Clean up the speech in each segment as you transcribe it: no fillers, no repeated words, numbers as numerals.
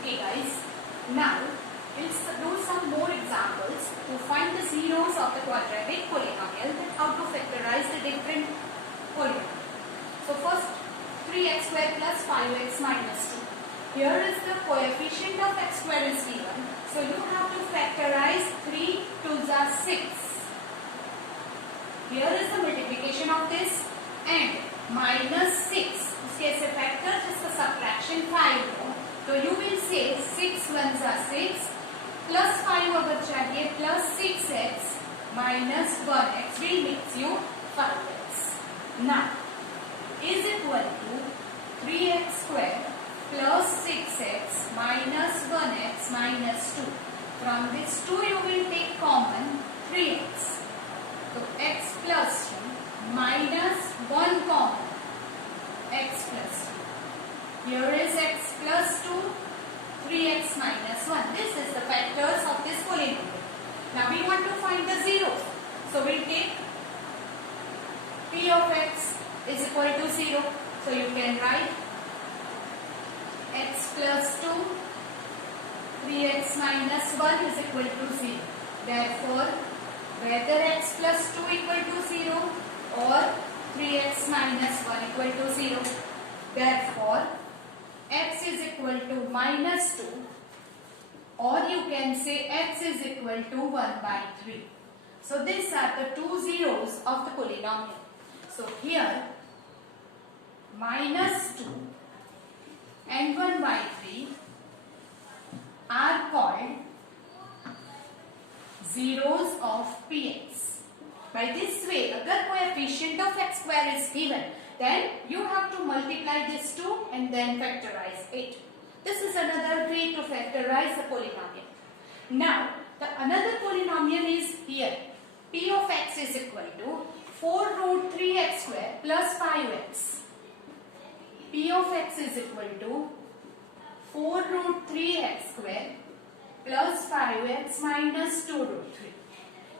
Okay guys, now we'll do some more examples to find the zeros of the quadratic polynomial and how to factorize the different polynomials. So first 3x square plus 5x minus 2. Here is the coefficient of x square is given. So you have to factorize 3 to the 6. Here is the multiplication of this and minus 6. इसके ऐसे factor जिसका subtraction 5 हो तो you will say 6 1 जा 6 plus 5 अगर चाहिए plus 6x minus 1x will makes you 5x. Now is equal to 3x square plus 6x minus 1x minus 2. From this 2 you will take common 3x. So x plus 2 minus 1 common x plus 2. Here is x plus 2, 3x minus 1. This is the factors of this polynomial. Now we want to find the zeros. So we take p of x is equal to 0. So you can write x plus 2, 3x minus 1 is equal to 0. Therefore, whether x plus 2 equal to 0 or 3x minus 1 equal to 0. Therefore, x is equal to minus 2 or you can say x is equal to 1 by 3. So these are the two zeros of the polynomial. So here minus 2 and 1 by 3 are called zeros of px. By this way, अगर coefficient of x square is given, then you have to multiply this 2 and then factorize it. This is another way to factorize the polynomial. Now, the another polynomial is here. P of x is equal to 4 root 3x square plus 5x. P of x is equal to 4 root 3x square plus 5x minus 2 root 3.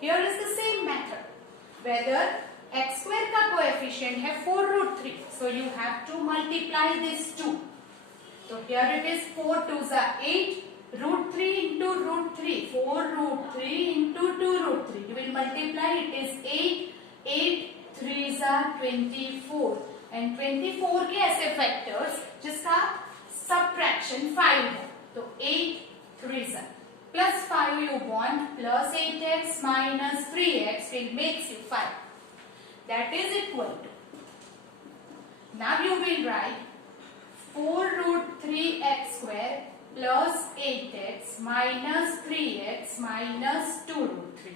Here is the same method. Whether x square का coefficient है 4 root 3. So you have to multiply this 2. So here it is 4 2 is 8. Root 3 into root 3. 4 root 3 into 2 root 3. You will multiply it is 8. 8 3 is 24. And 24 के ऐसे factors जिसका subtraction 5 है. तो 8 3 is plus 5 you want plus 8x minus 3x will makes you 5. That is equal to. Now you will write 4 root 3x square plus 8x minus 3x minus 2 root 3.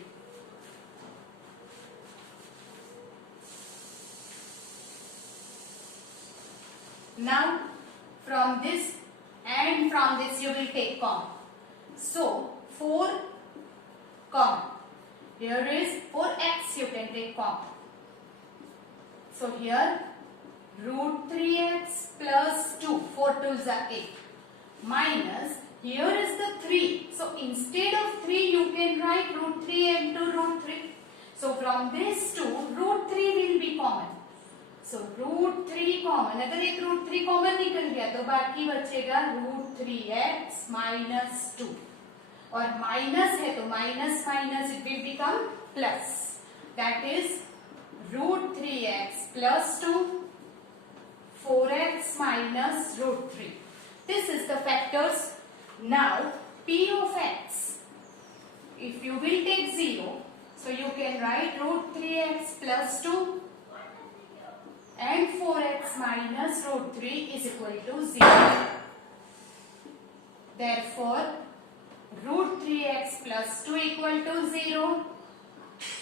Now from this and from this you will take common. So 4 common. Here is 4x you can take common. So here root 3x plus 2. 4 2 is 8. Minus here is the 3. So instead of 3 you can write root 3 into root 3. So from this 2 root 3 will be common. So root 3 common. अगर एक root 3 common निकल गया तो बाकी बचेगा root 3x minus 2. और minus है तो minus minus it will become plus. That is root 3x plus 2 4x minus root 3. This is the factors. Now p of x, if you will take 0, so you can write root 3x plus 2 and 4x minus root 3 is equal to 0. Therefore, root 3x plus 2 equal to 0,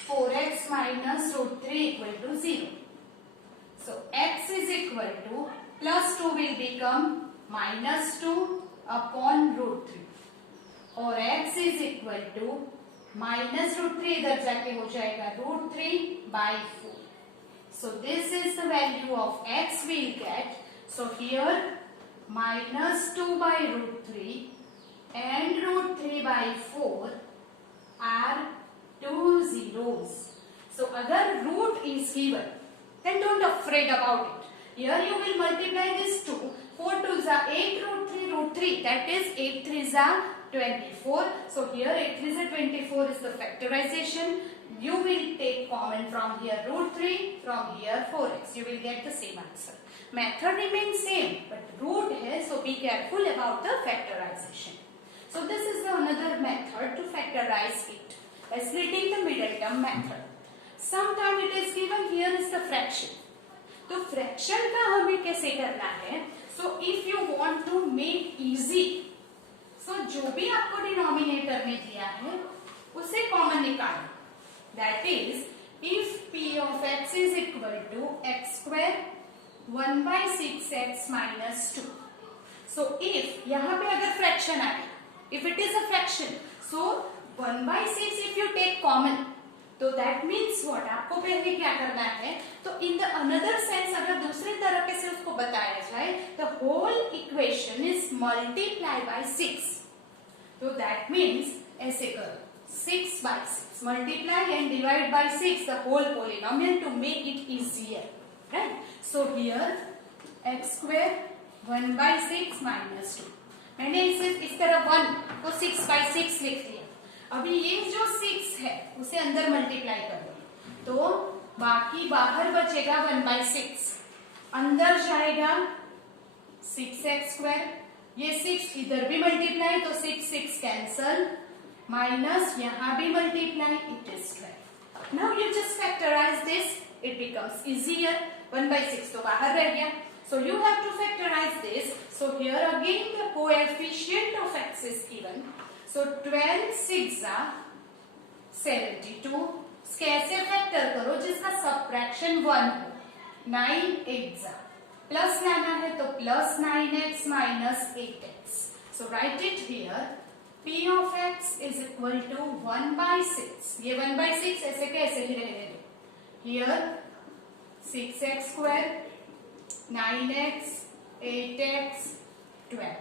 4x minus root 3 equal to 0. So x is equal to plus 2 will become minus 2 upon root 3 और x is equal to minus root 3 इधर जाके हो जाएगा root 3 by 4. So this is the value of x we'll get. So here minus 2 by root 3 and root 3 by 4 are two zeros. So अगर root is given, then don't afraid about it. Here you will multiply this 2. 4 2 is 8 root 3 root 3. that is 8 3s are 24. So here 8 3s are 24 is the factorization. You will take common from here root 3, from here 4x. You will get the same answer. Method remains same, but root hai, so be careful about the factorization. So this is the another method to factorize it by splitting the middle term method. Sometime it is given here is the fraction. तो fraction का हमें कैसे करना है? So if you want to make easy, so जो भी आपको denominator में दिया है उसे कॉमन निकालो. That is, if p of x is equal to x square 1 by 6x minus 2. So if यहाँ पे अगर फ्रैक्शन आ गया, if it is a fraction, so 1 by 6 if you take common, तो that means what? आपको पहले क्या करना है? तो in the another sense अगर दूसरी तरीके से उसको बताया जाए, the whole equation is multiply by 6. तो that means ऐसे करो 6 by 6 multiply and divide by 6 the whole polynomial to make it easier, right? So here x square 1 by 6 minus 2. मैंने इस तरह 1 को 6 by 6 लिख दिया. अभी ये जो 6 है उसे अंदर मल्टीप्लाई कर दो, तो बाकी बाहर बचेगा 1 by 6, अंदर जाएगा 6x स्क्वायर. ये 6 इधर भी मल्टीप्लाई, तो 6 6 कैंसल, माइनस यहाँ भी multiply, it is 12. Now you just factorise this, it becomes easier. 1 by 6 तो बाहर रह गया, so you have to factorize this. So here again the coefficient of x is given. So 12 6 are 72. कैसे factor करो जिसका subtraction 1 हो. 9 8 plus लाना है तो plus 9x minus 8x. So write it here. P of x is equal to 1 by 6. ये 1 by 6 ऐसे के ऐसे ही रहने दो. Here 6x square 9x 8x 12.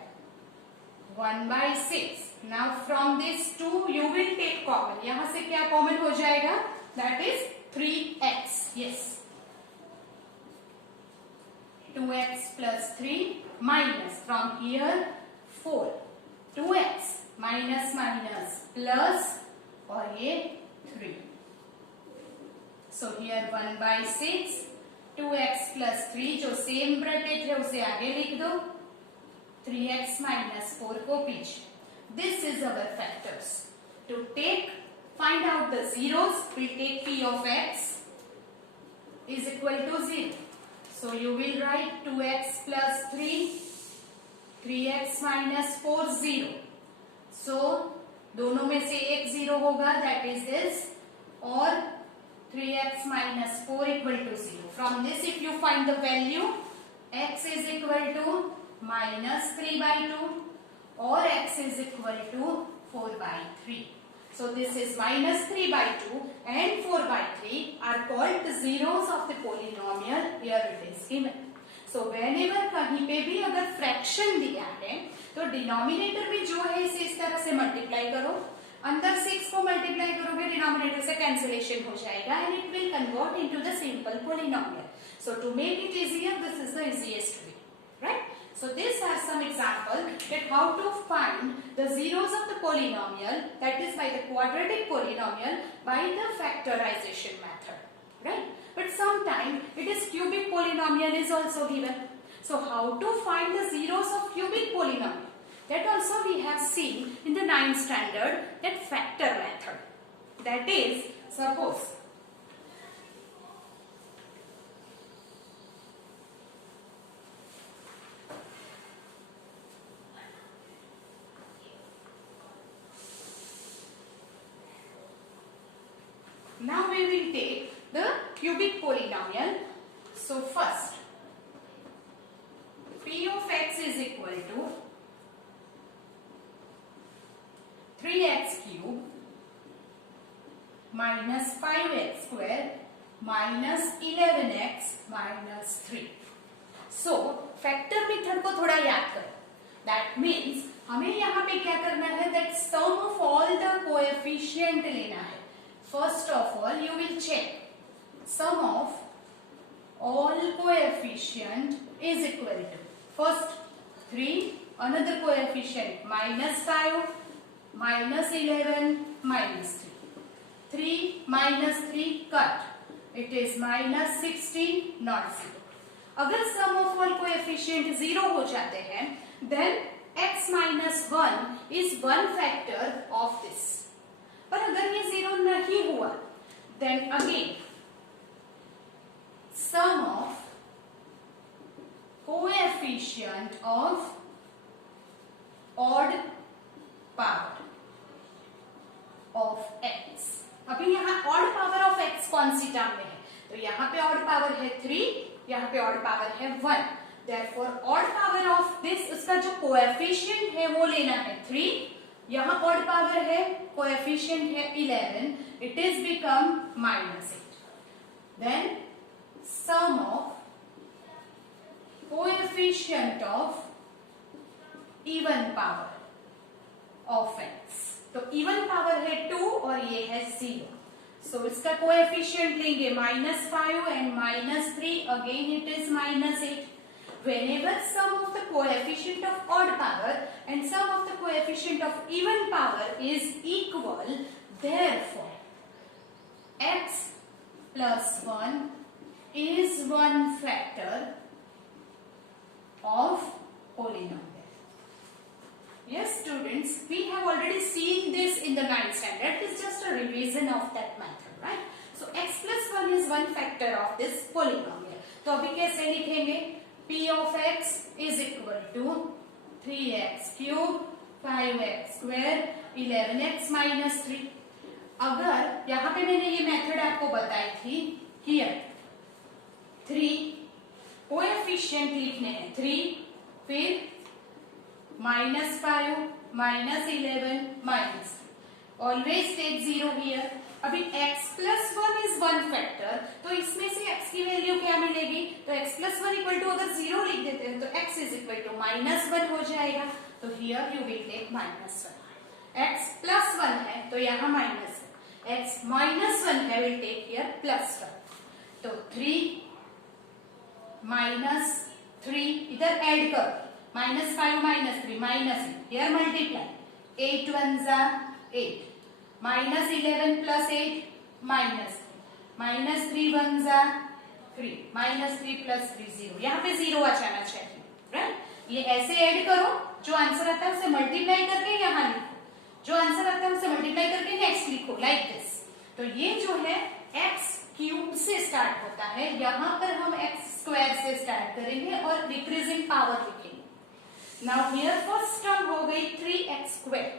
1 by 6. Now from this 2 you will take common. यहाँ से क्या common हो जाएगा? That is 3x. Yes. 2x plus 3 minus from here 4. 2x minus minus plus और ये 3. So here 1 by 6 2x plus 3 जो same bracket है उसे आगे लिख दो. 3x minus 4 को पीछे. This is our factors. To find out the zeros, we take p of x is equal to 0. So you will write 2x plus 3, 3x minus 4 0. So दोनों में से एक 0 होगा, that is this, और 3x minus 4 equal to 0. From this if you find the value, x is equal to minus 3 by 2 or x is equal to 4 by 3. So this is minus 3 by 2 and 4 by 3 are called the zeros of the polynomial. Here it is given. So whenever कहीं पे भी अगर fraction दिया है तो denominator भी जो है इसे इस तरह से multiply करो. अंदर 6 को multiply करोगे denominator से cancellation हो जाएगा and it will convert into the simple polynomial. So to make it easier, this is the easiest way, right? So these are some examples that how to find the zeros of the polynomial, that is by the quadratic polynomial, by the factorization method, right? But sometimes it is cubic polynomial is also given. So how to find the zeros of cubic polynomial? That also we have seen in the 9th standard, that factor method. That is, suppose now we will take the cubic polynomial. So first p of x is equal to 3x cube minus 5x square minus 11x minus 3. So factor method को थोड़ा याद करो. That means हमें यहाँ पे क्या करना है? That sum of all the coefficient लेना है. First of all, you will check sum of all coefficient is equal to first 3 another coefficient -5, -11, -3. 3 minus 3 cut. It is -16, not 0. अगर sum of all coefficient 0 हो जाते हैं, then x minus 1 is one factor of this. पर अगर ये 0 नहीं हुआ, then again sum of coefficient of odd power of x. अभी यहाँ odd power of x कौन सी टर्म में है? तो यहाँ पे odd power है 3, यहाँ पे odd power है 1. Therefore odd power of this, उसका जो coefficient है वो लेना है 3. यहाँ odd power है, coefficient है 11. It is become -8. Then sum of coefficient of even power of x. तो इवन पावर है 2 और ये है 0. सो इसका कोएफिशिएंट लेंगे -5 and -3. Again it is -8. Whenever sum of the coefficient of odd power and sum of the coefficient of even power is equal, therefore x plus 1 is one factor of polynomial. Yes, students, we have already seen this in the 9th standard. It is just a revision of that method, right? So x plus 1 is one factor of this polynomial. तो अभी कैसे लिखेंगे? P of x is equal to 3x cube 5x square 11x minus 3. अगर यहाँ पे मैंने ये method आपको बताई थी, here 3 कोएफिशिएंट लिखने हैं 3, फिर -5, -11, -3. Always take 0 here. अभी x plus 1 is one factor, तो इसमें से x की वैल्यू क्या मिलेगी? तो x plus 1 इक्वल टू अगर 0 लिख देते हैं तो x इज इक्वल टू -1 हो जाएगा. तो here you will take -1. x plus 1 है तो यहाँ -1. x -1 है, will take here +1. तो 3 -3 इधर ऐड करो. -5 -3 -8. Here multiply. 8 1s are 8. -11 plus 8 -3. -3 1s are 3. -3 plus 3 0. यहाँ पे 0 आ जाना चाहिए, राइट? ये ऐसे ऐड करो, जो आंसर आता है उसे मल्टीप्लाई करके यहाँ लिखो, जो आंसर आता है उसे मल्टीप्लाई करके नेक्स्ट लिखो, लाइक दिस. तो ये जो है x क्यूब से स्टार्ट होता है, यहाँ पर हम x स्क्वायर से स्टार्ट करेंगे और डिक्रीजिंग पावर लिखेंगे. नाउ हियर फर्स्ट टर्म हो गई 3x square.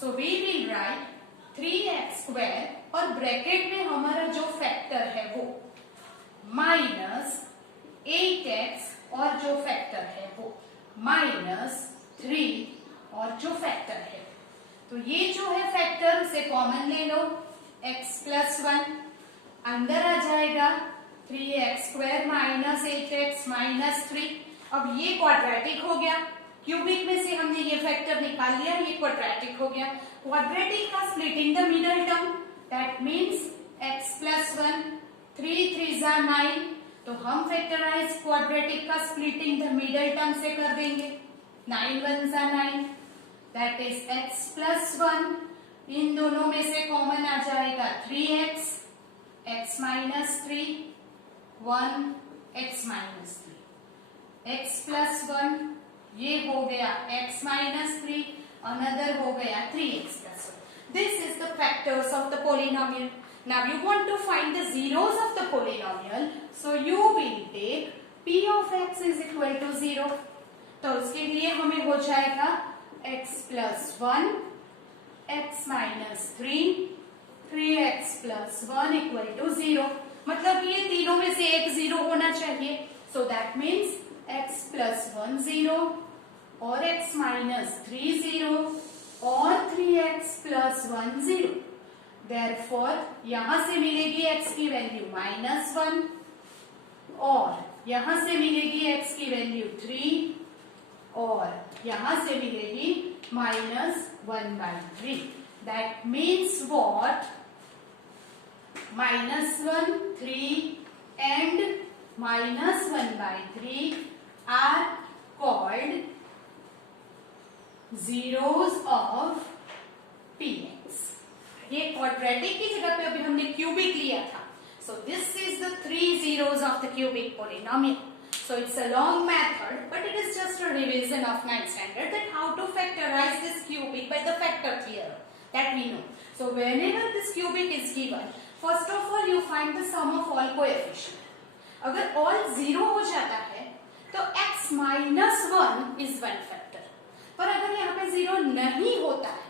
So we will write 3x square और ब्रैकेट में हमारा जो फैक्टर है वो -8x और जो फैक्टर है वो -3 और जो फैक्टर है. तो ये जो है फैक्टर से कॉमन ले लो. x plus 1 अंदर आ जाएगा 3x स्क्वायर -8x -3. अब ये क्वाड्रेटिक हो गया. क्यूबिक में से हमने ये फैक्टर निकाल लिया, ये क्वाड्रेटिक हो गया. क्वाड्रेटिक का splitting the middle term, that means x plus 1 3 3s are 9. तो हम फैक्टराइज क्वाड्रेटिक का स्प्लिटिंग द मिडल टर्म से कर देंगे. 9 1s are 9, that is x plus 1. इन दोनों में से कॉमन आ जाएगा 3x, x minus 3, 1 x minus 3. x plus 1 ये हो गया x minus 3, another हो गया 3x plus 1. This is the factors of the polynomial. Now you want to find the zeros of the polynomial, so you will take p of x is equal to 0. तो उसके लिए हमें हो जाएगा x plus 1, x minus 3, 3x plus 1 equal to 0. मतलब ये तीनों में से एक 0 होना चाहिए. So that means x plus 1 0 और x minus 3 0 और 3x plus 1 0. Therefore यहां से मिलेगी x की वैल्यू -1 और यहां से मिलेगी x की वैल्यू 3 और यहां से मिलेगी -1/3. That means what? -1, 3 and -1/3 are called zeros of px. ये क्वाड्रेटिक की जगह पे अभी हमने क्यूबिक लिया था. So this is the 3 zeros of the cubic polynomial. So it's a long method, but it is just a revision of 9th standard that how to factorize this cubic by the factor theorem that we know. So whenever this cubic is given, first of all you find the sum of all coefficient. अगर all 0 हो जाता है तो x minus 1 is one factor. पर अगर यहाँ पे 0 नहीं होता है,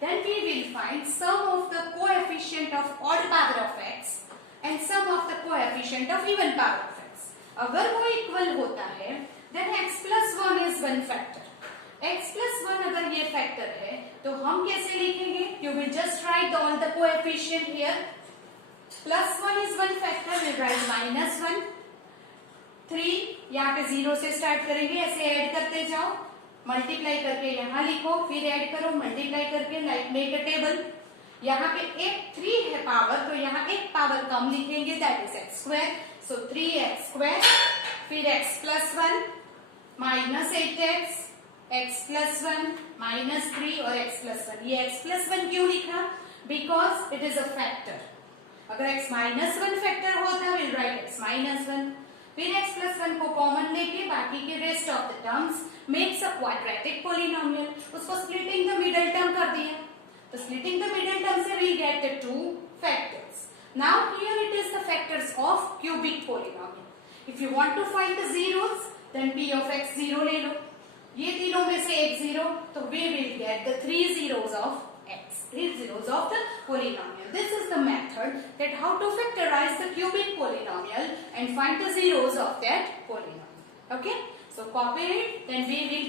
then we will find sum of the coefficient of odd power of x and sum of the coefficient of even power of x. अगर वो इक्वल होता है then x plus 1 is one factor. x plus 1 अगर ये factor है तो हम कैसे लिखेंगे? You will just write all the coefficient here. Plus 1 is one factor, we write minus 1. 3 यहाँ पे 0 से स्टार्ट करेंगे, ऐसे ऐड करते जाओ, मल्टीप्लाई करके यहाँ लिखो, फिर ऐड करो, मल्टीप्लाई करके मेक अ टेबल. यहाँ पे एक 3 है पावर, तो यहाँ एक पावर कम लिखेंगे, that is x square. So 3x square, फिर x plus 1 minus 8x, x plus 1 minus 3 और x प्लस 1. ये x प्लस 1 क्यों लिखा? Because it is a factor. अगर x माइनस 1 फैक्टर होता विल राइट x माइनस 1. फिर x plus 1 को common लेके बाकी के rest of the terms makes a quadratic polynomial. उसको स्प्लिटिंग द मिडिल टर्म कर दिया, तो स्प्लिटिंग द मिडिल टर्म से we get the 2 factors. Now here it is the factors of cubic polynomial. If you want to find the zeros, then p of x 0 ले लो. ये तीनों में से एक 0, तो we will get the 3 zeros of x, 3 zeros of the polynomial. This is the method that how to factorize the cubic polynomial and find the zeros of that polynomial. Okay, so copy it, then we will